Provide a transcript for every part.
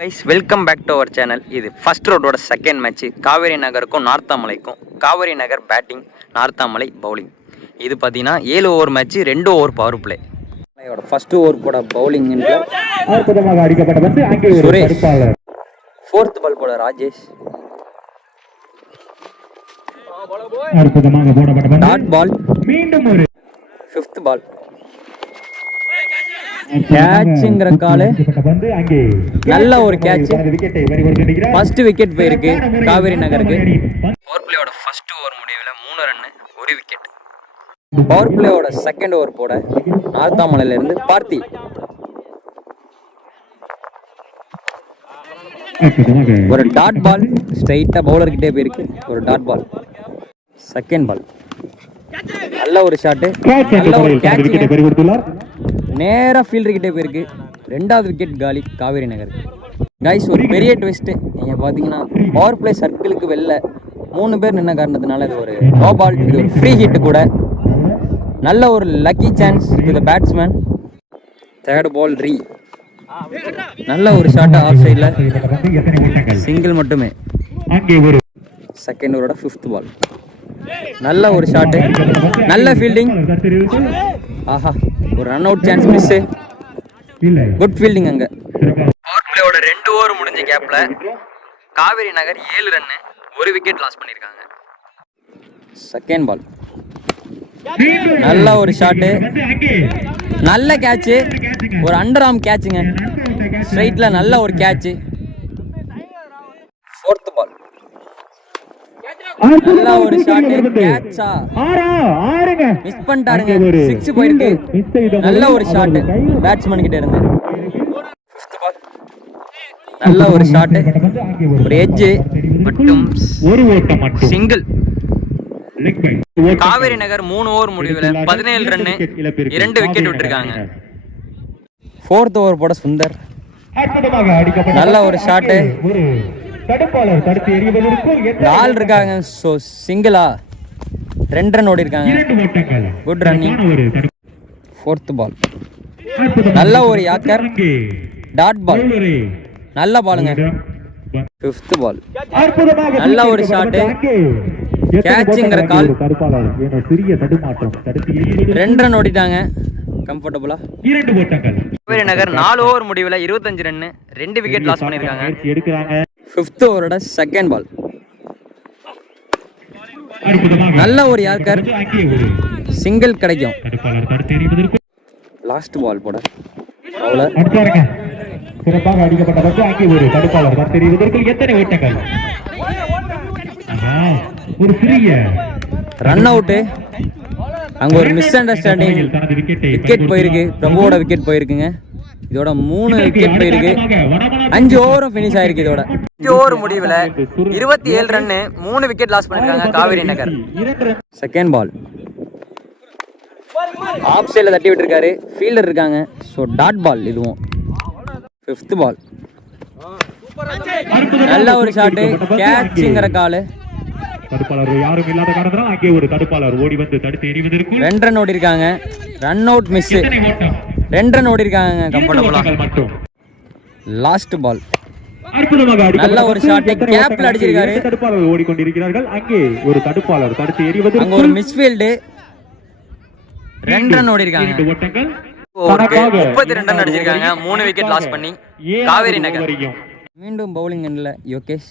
Guys welcome back to our channel. இது first ரோடோட second match. Kaveri நகருக்கும் நார்த்தாமலைக்கும். Kaveri Nagar batting, Narthamalai bowling. இது பார்த்தீங்கன்னா 7 over match, 2 over power play. First over போட பவுலிங் சுரேஷ், 4th பால் போட ராஜேஷ், டாட் பால், மீண்டும் 5th பால் கேட்ச்ங்கிற காலு, நல்ல ஒரு கேட்ச். ஃபர்ஸ்ட் விக்கெட் போயிருக்கு காவேரி நகருக்கு. பவர் பிளேயோட ஃபர்ஸ்ட் ஓவர் முடிவில் 3 ரன் 1 விக்கெட். பவர் பிளேயோட செகண்ட் ஓவர் போட நார்த்தாமலையில இருந்து பார்த்தி. ஒரு டாட் பால் ஸ்ட்ரைட்டா பவுலர் கிட்டே போயிருக்கு. ஒரு டாட் பால், செகண்ட் பால், நல்ல ஒரு ஷாட்டு, நல்ல ஒரு கேட்ச், நேரா ஃபீல்டர் கிட்டே போயிருக்கு. 2வது விக்கெட் காலி காவேரி நகர். கைஸ் ஒரு பெரிய ட்விஸ்ட். நீங்க பாத்தீங்கன்னா பவர் பிளே சர்க்கிளுக்கு வெளில 3 பேர் நின்ன காரணத்தினால இது ஒரு நோ பால். இது ஒரு ஃப்ரீ ஹிட் கூட. நல்ல ஒரு lucky chance to the batsman. 3rd பால் ரீ, நல்ல ஒரு ஷாட் ஆஃப் சைட்ல, சிங்கிள் மட்டுமே. செகண்ட் ஓவரோட 5th பால், நல்ல ஒரு ஷாட்டு, நல்ல ஃபீல்டிங். ஆஹா, ஒரு run out chance miss. Good fielding அங்க. பவர் பிளேயோட 2 ஓவர் முடிஞ்ச கேப்ல காவேரி நகர் 7 ரன் 1 விக்கெட் லாஸ் பண்ணிருக்காங்க. செகண்ட் பால், நல்ல ஒரு ஷாட்டு, நல்ல கேட்ச், ஒரு அண்டர் ஆர்ம் கேட்சுங்க, ஸ்ட்ரைட்ல நல்ல ஒரு கேட்ச். 4th பால், நல்ல ஒரு ஷாட், கேட்சா மிஸ் பண்ணிட்டாருங்க, 6 போயிருக்கு. நல்ல ஒரு ஷாட் பேட்ஸ்மேன் கிட்ட இருந்து. 5th பால், நல்ல ஒரு ஷாட், ஒரு எட்ஜ் மற்றும் சிங்கிள். காவேரி நகர் 3 ஓவர் முடிவில் 17 ரன் 2 விக்கெட் விட்டுருக்காங்க. 4th ஓவர் போட சுந்தர், நல்ல ஒரு ஷாட், ஆள் இருக்காங்க. ஸோ சிங்கிளா 2 ரன் ஓடி இருக்காங்க. Good running. 4th பால், நல்ல ஒரு யாக்கர், டாட் பால், நல்ல பாலுங்க. 5th பால், நல்ல ஒரு ஷாட்டு, கேட்ச்ங்கிற கால், 2 ரன் ஓடிட்டாங்க கம்ஃபர்டபுளா. காவேரி நகர் 4 ஓவர் முடிவில் 25 ரன் 2 விக்கெட் லாஸ் பண்ணிருக்காங்க. 5th ஓவரோட செகண்ட் பால், நல்ல ஒரு யார்கர், சிங்கிள் கிடைக்கும். லாஸ்ட் பால் போட பவுலர், சிறப்பாக அடிக்கப்பட்ட அங்கே ஒரு தடுப்பாளர் தெரிவதற்குள் எத்தனை ஓட்டங்கள், ஒரு சிறிய ரன் அவுட். அங்க ஒரு மிஸ் அண்டர்ஸ்டாண்டிங், விக்கெட் போயிருக்கு, பிரபுவோட விக்கெட் போயிருக்குங்க. இதோட 3 விக்கெட் போயிருக்கு. 5 ஓவரும் பினிஷ் ஆயிருக்கு. இதோட 5 ஓவர் முடிவில் 27 ரன் 3 விக்கெட் லாஸ் பண்ணிருக்காங்க காவேரி நகர். செகண்ட் பால், ஆஃப் சைட்ல தட்டி விட்டுருக்காரு, ஃபீல்டர் இருக்காங்க. ஸோ டாட் பால் இதுவும். 5th பால், நல்ல ஒரு ஷாட்டு, கேட்ச்ங்கிற காலு, யாரும் இல்லாத காரணத்தினால் அங்கே ஒரு தடுப்பாளர் ஓடி வந்து தடுத்து எறிவதற்கு 2 ரன் ஓடி இருக்காங்க. ரன் அவுட் மிஸ், 2 ரன் ஓடி இருக்காங்க கம்ஃபர்டபுளா. லாஸ்ட் பால், நல்ல ஒரு ஷாட், கேப்ல அடிச்சிருக்காரு. தடுப்பாளர் ஓடிக்கொண்டிருக்கிறார்கள். அங்கே ஒரு தடுப்பாளர் தடுத்து எறிவது, அங்க ஒரு மிஸ்ஃபீல்ட். 2 ரன் ஓடி இருக்காங்க. 32 ரன் அடிச்சிருக்காங்க. 3 விக்கெட் லாஸ் பண்ணி காவேரி நகர். மீண்டும் பவுலிங் எண்ட்ல யோகேஷ்,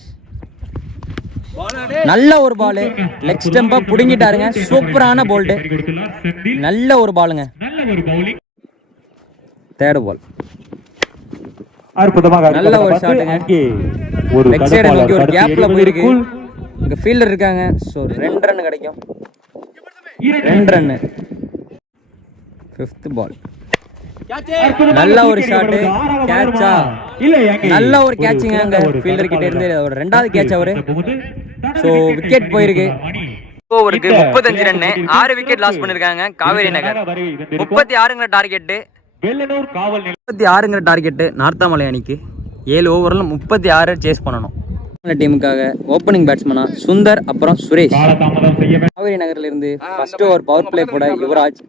நல்ல ஒரு பால், லெக் ஸ்டம்பா புடுங்கிட்டாருங்க. சூப்பரான போல்ட், நல்ல ஒரு பாலுங்க. 3rd பால், நல்ல ஒரு ஷாட்டுங்க, லெக் சைடு நோக்கி ஒரு கேப்ல போயிருக்கு. இங்க ஃபீல்டர் இருக்காங்க. ஸோ 2 ரன் கிடைக்கும். 2 ரன். 5th பால், நல்ல ஒரு ஷாட்டு, கேட்சா, நல்ல ஒரு கேட்சிங்க அங்க ஃபீல்டர் கிட்ட இருந்து. ஒரு 2வது கேட்ச் அவரு. ஸோ விக்கெட் போயிருக்கு. ஓவருக்கு 35 ரன் 6 விக்கெட் லாஸ் பண்ணிருக்காங்க காவேரி நகர். 36ங்கிற டார்கெட், 36ங்கிற டார்கெட் நார்த்தாமலை அணிக்கு. 7 ஓவர்ல 36 சேஸ் பண்ணணும். டீமுக்காக ஓப்பனிங் பேட்ஸ்மேனா சுந்தர், அப்புறம் சுரேஷ். காவேரி நகர்ல இருந்து ஃபர்ஸ்ட் ஓவர் பவர் பிளே போட யுவராஜ்,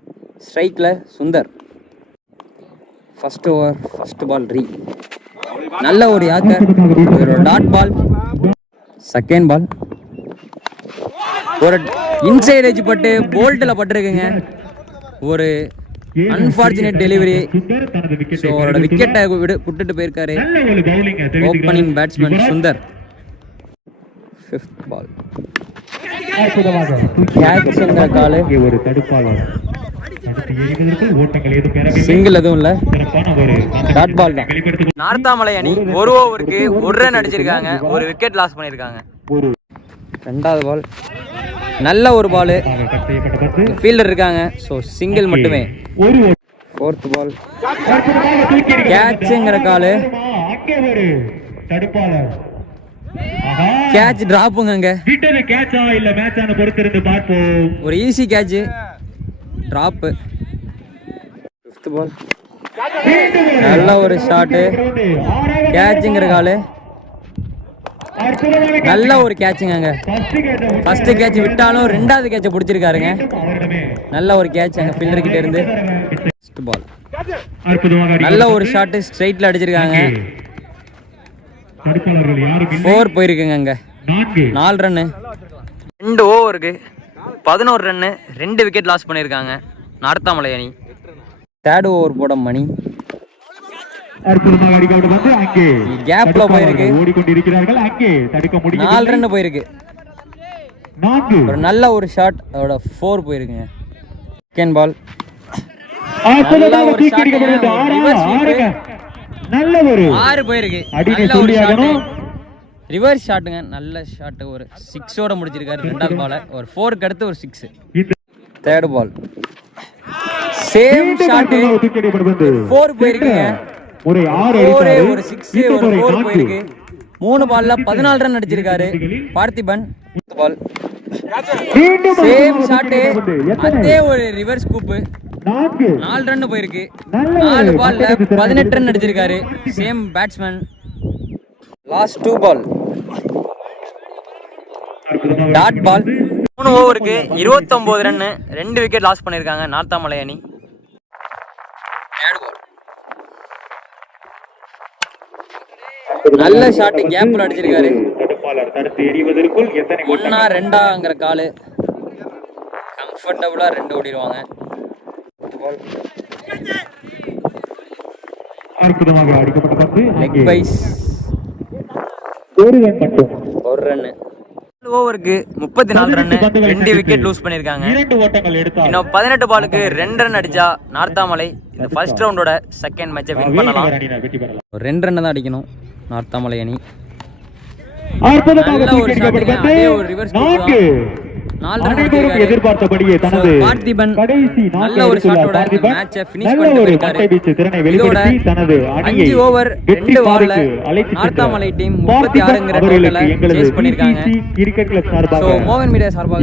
ஸ்ட்ரைக்ல Sundar. First over first ball ரீ, நல்ல ஒரு யாக்கர், ஒரு டாட் பால். செகண்ட் பால் ஒரு இன்சைட் எட்ஜ் பட்டு போல்ட்டில் பட்டிருக்குங்க. ஒரு அன்பார்ச்சுனேட் டெலிவரி. ஸோ அவரோட விக்கெட்டை விட்டுட்டு போயிருக்காரு opening batsman Sundar. Fifth ball கேட்ச்ங்கிற காலு, சிங்கிள் எதுவும் இல்ல, டாட் பால் தான். நார்த்தாமலை அணி ஒரு ஓவருக்கு ஒரு ரன் அடிச்சிருக்காங்க, ஒரு விக்கெட் லாஸ் பண்ணிருக்காங்க. ரெண்டாவது பால் நல்ல ஒரு பால், ஃபீல்டர் இருக்காங்க, ஸோ சிங்கிள் மட்டுமே. ஃபோர்த் பால் கேட்ச்ங்கிற காலு, கேட்ச் டிராப்புங்க. ஒரு easy catch, drop. Fifth ball நல்ல ஒரு ஷாட்டு, கேட்ச்ங்கிற காலு, நல்ல ஒரு கேட்சுங்க. ஃபர்ஸ்ட் கேட்ச் விட்டாலும் ரெண்டாவது கேட்சை பிடிச்சிருக்காருங்க. நல்ல ஒரு கேட்ச் அங்க ஃபீல்டர் கிட்ட இருந்து. ஃபர்ஸ்ட் பால் நல்ல ஒரு ஷாட், ஸ்ட்ரைட்ல அடிச்சிருக்காங்க. 4 போயிருக்குங்க. அங்க 4 ரன்னு. 2 ஓவருக்கு 11 ரன்னு, 2 விக்கெட் லாஸ் பண்ணியிருக்காங்க நார்த்தாமலை அணி. தேர்ட் ஓவர் போட மணி கேப்ல போயிருக்கு, 4 ரன் போயிருக்கு. ஒரு நல்ல ஒரு ஷாட், அதோட 4 போயிருக்குங்க. செகண்ட் பால் நல்ல ஒரு ஷாட், 6 போயிருக்கு. நல்ல ஒரு ஷாட், ரிவர்ஸ் ஷாட்டுங்க, நல்ல ஷாட். ஒரு 6ஓட முடிச்சிருக்காரு ரெண்டாவது பால. ஒரு 4க்கு அடுத்து ஒரு 6. தேர்ட் பால் சேம் ஷாட், 4 போயிருக்குங்க. ஒரு 6 ஒரு 4 போயிருக்கு. 3 பால்ல 14 ரன் அடிச்சிருக்காரு பார்த்திபன். பால் சேம் ஷாட், அதே ஒரு ரிவர்ஸ் ஸ்கூப், 4 ரன் போயிருக்கு. 4 பால்ல 18 ரன் அடிச்சிருக்காரு same batsman. Last 2 ball dot ball. 3 ஓவருக்கு 29 ரன், 2 விக்கெட் லாஸ் பண்ணிருக்காங்க நார்த்தாமலை அணி. நல்ல ஷாட், கேப்ல அடிச்சிருக்காரு. 1 2ங்கிற காலு, கம்ஃபர்டபுளா 2 ஓடிடுவாங்க. லெக் பைஸ், ஒரு ரன். ஓவருக்கு 34 ரன், 2 விக்கெட் லூஸ் பண்ணிருக்காங்க. இன்னும் 18 பாலுக்கு 2 ரன் அடிச்சா நார்த்தாமலை இந்த ஃபர்ஸ்ட் ரவுண்டோட செகண்ட் மேட்சை வின் பண்ணலாம். 2 ரன் தான் அடிக்கணும் நார்த்தாமலை அணி. நல்ல ஒரு ஷாட்டுங்க, அதே ஒரு ரிவர்ஸ் 4 ரன் எதிர்பார்த்தபடியே தனது பார்த்திபன் நல்ல ஒரு ஷாட்டோட மேட்சை ஃபினிஷ் பண்ணிட்டு போயிருக்காரு. இதோட 5 ஓவர் 2 பால்ல நார்த்தாமலை டீம் 36ங்கிற டோட்டலை சேஸ் பண்ணிருக்காங்க. சோ மோகன் மீடியா சார்பாக